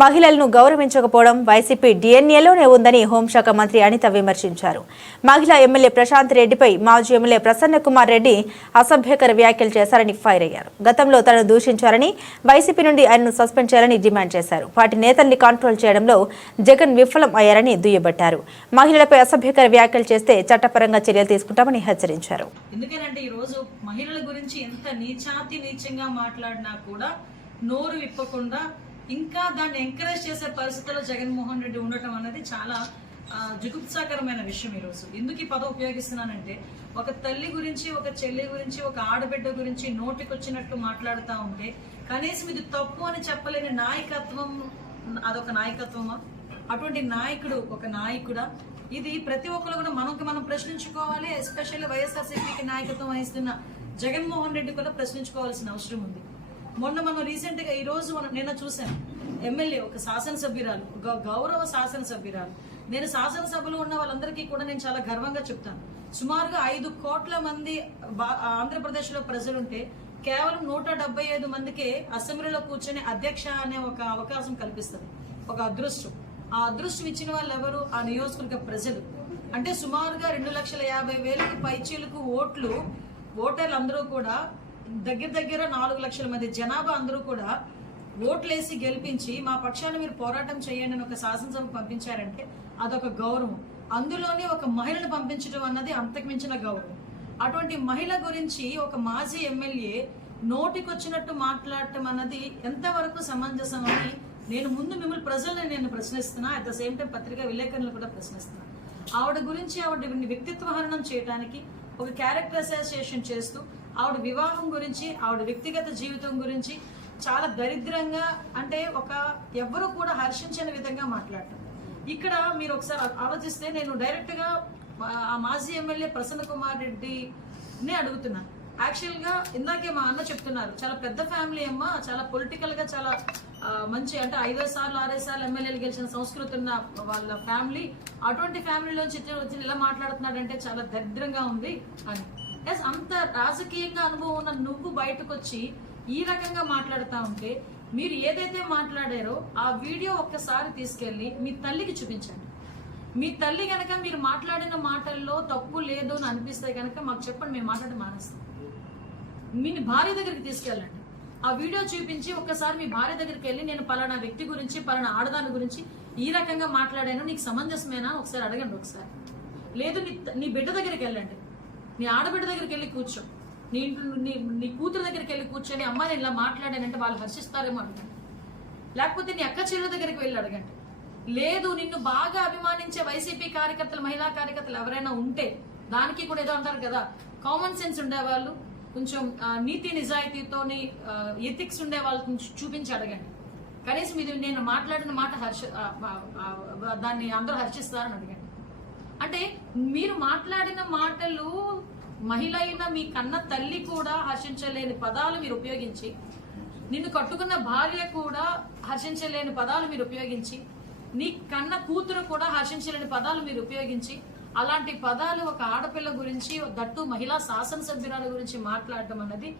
మహిళలను గౌరవించకపోవడం వైసీపీ డిఎన్ఏలోనే ఉందని హోంశాఖ మంత్రి అనిత విమర్శించారు. మహిళా ఎమ్మెల్యే ప్రశాంత్ రెడ్డిపై మాజీ ఎమ్మెల్యే ప్రసన్న కుమార్ రెడ్డి అసభ్యకర వ్యాఖ్యలు చేశారని ఫైర్ అయ్యారు. గతంలో తనను దూషించారని, వైసీపీ నుండి ఆయనను సస్పెండ్ చేయాలని డిమాండ్ చేశారు. పార్టీ నేతల్ని కంట్రోల్ చేయడంలో జగన్ విఫలం అయ్యారని దుయ్యబట్టారు. మహిళలపై అసభ్యకర వ్యాఖ్యలు చేస్తే చట్టపరంగా చర్యలు తీసుకుంటామని హెచ్చరించారు. ఎందుకంటే ఈ రోజు మహిళల గురించి ఎంత నీచంగా మాట్లాడినా కూడా నోరు విప్పకుండా ఇంకా దాన్ని ఎంకరేజ్ చేసే పరిస్థితుల్లో జగన్మోహన్ రెడ్డి ఉండటం అనేది చాలా జుగుప్సాకరమైన విషయం. ఈరోజు ఎందుకు ఈ పదం ఉపయోగిస్తున్నానంటే, ఒక తల్లి గురించి, ఒక చెల్లి గురించి, ఒక ఆడబిడ్డ గురించి నోటికొచ్చినట్టు మాట్లాడుతూ ఉంటే కనీసం ఇది తప్పు అని చెప్పలేని నాయకత్వం, అదొక నాయకత్వమా? అటువంటి నాయకుడు ఒక నాయకుడా? ఇది ప్రతి ఒక్కరు కూడా మనం ప్రశ్నించుకోవాలి. ఎస్పెషల్లీ వైఎస్ఆర్సీపీకి నాయకత్వం వహిస్తున్న జగన్మోహన్ రెడ్డి కూడా ప్రశ్నించుకోవాల్సిన అవసరం ఉంది. మొన్న మనం రీసెంట్ గా ఈ రోజు నిన్న చూసాం, ఎమ్మెల్యే ఒక శాసనసభ్యురాలు, గౌరవ శాసనసభ్యురాలు. నేను శాసనసభలో ఉన్న వాళ్ళందరికీ కూడా నేను చాలా గర్వంగా చెప్తాను. సుమారుగా 5 కోట్ల మంది ఆంధ్రప్రదేశ్ లో ప్రజలుంటే కేవలం 175 మందికే అసెంబ్లీలో కూర్చొని అధ్యక్ష అనే ఒక అవకాశం కల్పిస్తుంది. ఒక అదృష్టం. ఆ అదృష్టం ఇచ్చిన వాళ్ళు ఎవరు? ఆ నియోజకవర్గ ప్రజలు. అంటే సుమారుగా 2,50,000 పైచీలకు ఓటర్లు అందరూ కూడా దగ్గర 4 లక్షల మంది జనాభా అందరూ కూడా ఓట్లేసి గెలిపించి మా పక్షాన్ని మీరు పోరాటం చేయండి అని ఒక శాసనసభకు పంపించారంటే అదొక గౌరవం. అందులోనే ఒక మహిళను పంపించడం అన్నది అంతకుమించిన గౌరవం. అటువంటి మహిళ గురించి ఒక మాజీ ఎమ్మెల్యే నోటికొచ్చినట్టు మాట్లాడటం అన్నది ఎంతవరకు సమంజసం అని మిమ్మల్ని ప్రజల్ని నేను ప్రశ్నిస్తున్నా. అట్ ద సేమ్ టైం పత్రికా విలేకరులు కూడా ప్రశ్నిస్తున్నా. ఆవిడ గురించి ఆవిడ వ్యక్తిత్వ హరణం చేయడానికి ఒక క్యారెక్టర్ అసోసియేషన్ చేస్తూ ఆవిడ వివాహం గురించి, ఆవిడ వ్యక్తిగత జీవితం గురించి చాలా దరిద్రంగా, అంటే ఎవ్వరూ కూడా హర్షించని విధంగా మాట్లాడటం. ఇక్కడ మీరు ఒకసారి ఆలోచిస్తే నేను డైరెక్ట్ గా ఆ మాజీ ఎమ్మెల్యే ప్రసన్న కుమార్ రెడ్డిని అడుగుతున్నాను. యాక్చువల్ గా ఇందాకే మా అన్న చెప్తున్నారు, చాలా పెద్ద ఫ్యామిలీ అమ్మ, చాలా పొలిటికల్ గా చాలా మంచి, అంటే 5 సార్లు 6 సార్లు ఎమ్మెల్యేలు గెలిచిన సంస్కృతి ఉన్న వాళ్ళ ఫ్యామిలీ. అటువంటి ఫ్యామిలీలోంచి వచ్చి ఇలా మాట్లాడుతున్నాడంటే చాలా దరిద్రంగా ఉంది అని. అంత రాజకీయంగా అనుభవం ఉన్న నువ్వు బయటకు వచ్చి ఈ రకంగా మాట్లాడుతూ ఉంటే, మీరు ఏదైతే మాట్లాడారో ఆ వీడియో ఒక్కసారి తీసుకెళ్లి మీ తల్లికి చూపించండి. మీ తల్లి కనుక మీరు మాట్లాడిన మాటల్లో తప్పు లేదు అని అనిపిస్తే కనుక మాకు చెప్పండి, మేము మాట్లాడి మానేస్తాం. మీ భార్య దగ్గరికి తీసుకెళ్ళండి. ఆ వీడియో చూపించి ఒక్కసారి మీ భార్య దగ్గరికి వెళ్ళి, నేను పలానా వ్యక్తి గురించి, పలానా ఆడదాని గురించి ఈ రకంగా మాట్లాడాను, నీకు సమంజసమేనా ఒకసారి అడగండి. ఒకసారి లేదు, నీ బిడ్డ దగ్గరికి వెళ్ళండి, నీ ఆడబిడ్డ దగ్గరికి వెళ్ళి కూర్చో, నీ ఇంట్లో నీ కూతురు దగ్గరికి వెళ్ళి కూర్చొని, అమ్మ నేను ఇలా మాట్లాడానంటే వాళ్ళు హర్షిస్తారేమో అడగండి. లేకపోతే నీ అక్క చెల్లెల దగ్గరికి వెళ్ళి అడగండి. లేదు, నిన్ను బాగా అభిమానించే వైసీపీ కార్యకర్తలు, మహిళా కార్యకర్తలు ఎవరైనా ఉంటే, దానికి కూడా ఏదో అంటారు కదా, కామన్ సెన్స్ ఉండేవాళ్ళు, కొంచెం నీతి నిజాయితీతోని ఎథిక్స్ ఉండే వాళ్ళని చూపించి అడగండి. కనీసం ఇది నేను మాట్లాడిన మాట దాన్ని అందరూ హర్షిస్తారని అడగండి. అంటే మీరు మాట్లాడిన మాటలు, మహిళ అయిన మీ కన్న తల్లి కూడా హర్షించలేని పదాలు మీరు ఉపయోగించి, నిన్ను కట్టుకున్న భార్య కూడా హర్షించలేని పదాలు మీరు ఉపయోగించి, నీ కన్న కూతురు కూడా హర్షించలేని పదాలు మీరు ఉపయోగించి, అలాంటి పదాలు ఒక ఆడపిల్ల గురించి, దట్టు మహిళా శాసనసభ్యురాల గురించి మాట్లాడటం అన్నది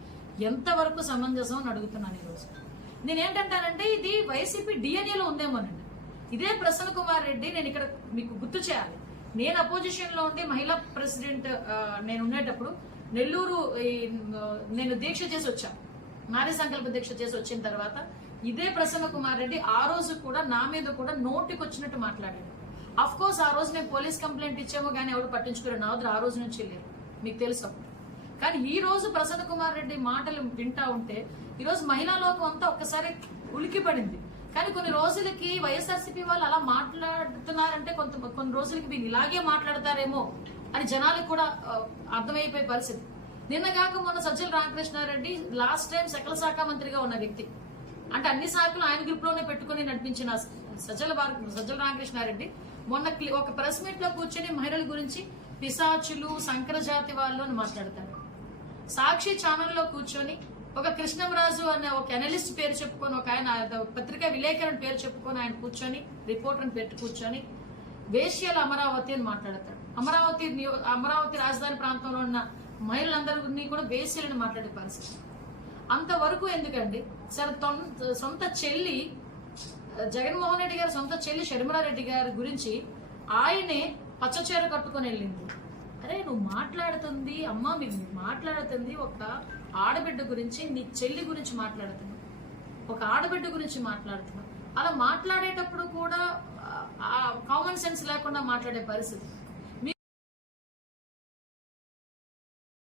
ఎంతవరకు సమంజసం అని అడుగుతున్నాను. ఈరోజు నేనేంటంటానంటే, ఇది వైసీపీ డిఎన్ఏలో ఉందేమోనండి. ఇదే ప్రసన్న కుమార్ రెడ్డి, నేను ఇక్కడ మీకు గుర్తు చేయాలి, నేను అపోజిషన్ లో ఉండి మహిళా ప్రెసిడెంట్ నేను ఉండేటప్పుడు నెల్లూరు నేను దీక్ష చేసి వచ్చాను. నారీ సంకల్ప దీక్ష చేసి వచ్చిన తర్వాత ఇదే ప్రసన్న కుమార్ రెడ్డి ఆ రోజు కూడా నా మీద కూడా నోటికి వచ్చినట్టు మాట్లాడాడు. అఫ్ కోర్స్ ఆ రోజు మేము పోలీస్ కంప్లైంట్ ఇచ్చామో కానీ ఎవరు పట్టించుకోలేదు. నా వద్ద ఆ రోజు నుంచి లేదు, మీకు తెలుసు. కానీ ఈ రోజు ప్రసన్న కుమార్ రెడ్డి మాటలు వింటా ఉంటే ఈ రోజు మహిళా లోకం అంతా ఒక్కసారి ఉలికి పడింది. కానీ కొన్ని రోజులకి వైఎస్ఆర్సీపీ వాళ్ళు అలా మాట్లాడుతున్నారంటే కొన్ని రోజులకి మీరు ఇలాగే మాట్లాడతారేమో అని జనాలకు కూడా అర్థమైపోయే పరిస్థితి. నిన్నగాక మొన్న సజ్జల రామకృష్ణారెడ్డి లాస్ట్ టైం సకల శాఖ మంత్రిగా ఉన్న వ్యక్తి, అంటే అన్ని శాఖలు ఆయన గ్రూప్ లోనే పెట్టుకుని నడిపించిన సజ్జల రామకృష్ణారెడ్డి మొన్న ఒక ప్రెస్ మీట్ లో కూర్చొని మహిళల గురించి పిశాచులు, సంకరజాతి వాళ్ళు అని మాట్లాడతారు. సాక్షి ఛానల్లో కూర్చొని ఒక కృష్ణంరాజు అనే ఒక అనలిస్ట్ పేరు చెప్పుకొని, ఒక ఆయన పత్రికా విలేకరుని పేరు చెప్పుకొని ఆయన కూర్చొని, రిపోర్టర్ని పెట్టి కూర్చొని వేశ్యల అమరావతి అని మాట్లాడతాడు. అమరావతి రాజధాని ప్రాంతంలో ఉన్న మహిళలందరినీ కూడా వేశ్యలని మాట్లాడే పరిస్థితి. అంతవరకు ఎందుకండి? సరే, సొంత చెల్లి జగన్మోహన్ రెడ్డి గారి సొంత చెల్లి షర్మిలారెడ్డి గారి గురించి ఆయనే పచ్చచీర కట్టుకొని వెళ్ళింది. అరే నువ్వు మాట్లాడుతుంది అమ్మా, మీరు మాట్లాడుతుంది ఒక ఆడబిడ్డ గురించి, నీ చెల్లి గురించి మాట్లాడుతున్నావు, ఒక ఆడబిడ్డ గురించి మాట్లాడుతున్నావు. అలా మాట్లాడేటప్పుడు కూడా కామన్ సెన్స్ లేకుండా మాట్లాడే పరిస్థితి.